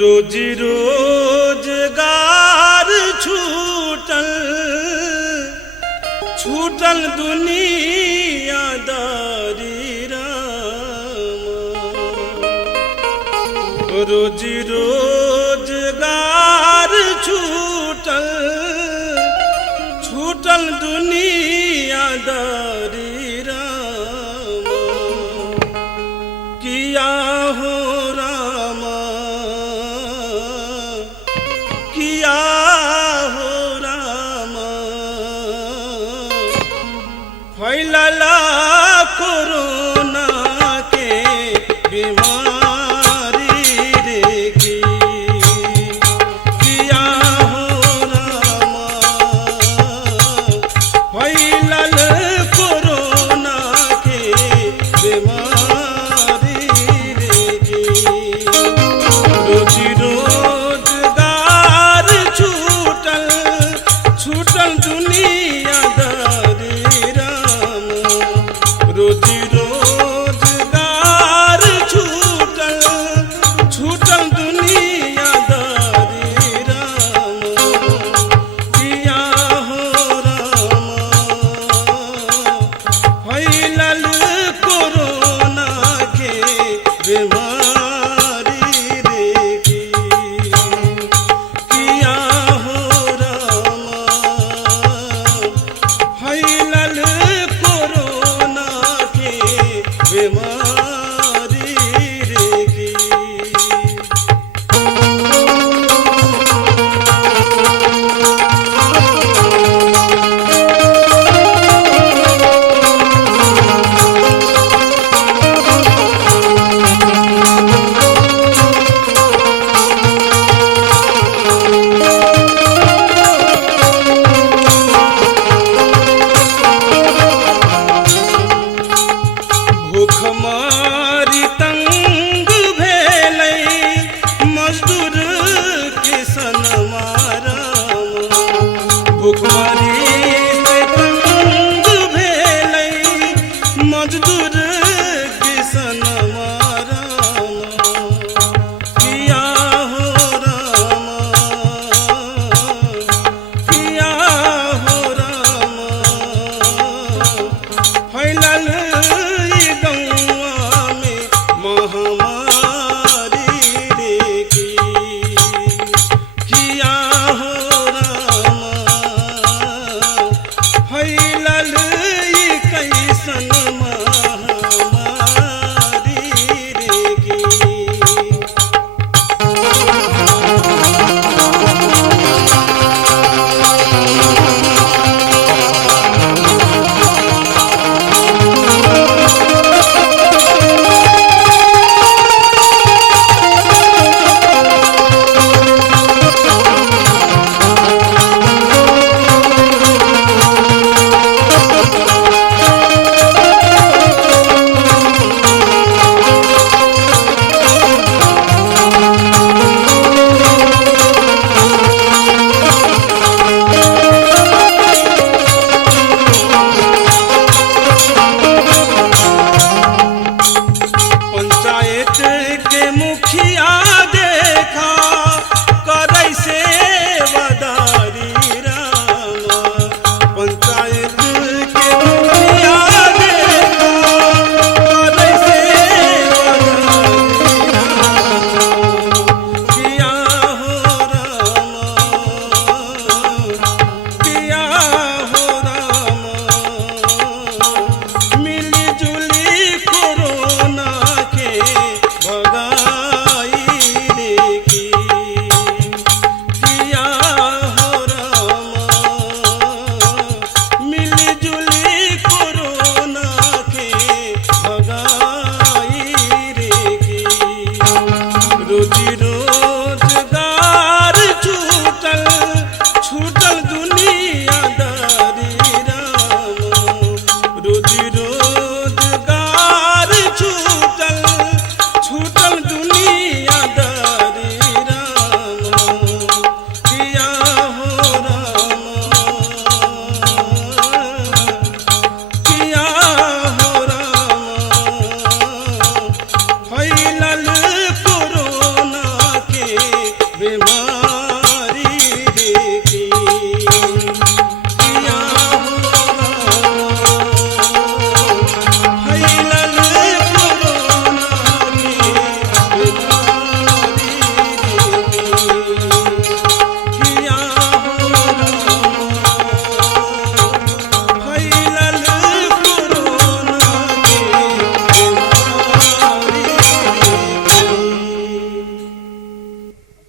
रोजी रोजगार छूटल छूटल दुनियादारी राम। रोजी रोजगार छूटल छूटल दुनियादारी राम। किया हो रामा किया हो रामा फैलला कोरोना के बीमारी रे की। किया हो रामा फैलल कोरोना के बीमारी रे की। रोजी रोजगार छूटल छूटल दुनियादारी राम। रोजी रोजगार छूटल छूटल दुनियादारी राम। किया हो रामा फैलल कोरोना के बीमारी रे की। किया हो रामा फैलल कोरोना के बीमारी रे की। भूखमारी तंग भेलै मजदूर किसन माराम। भूखमारी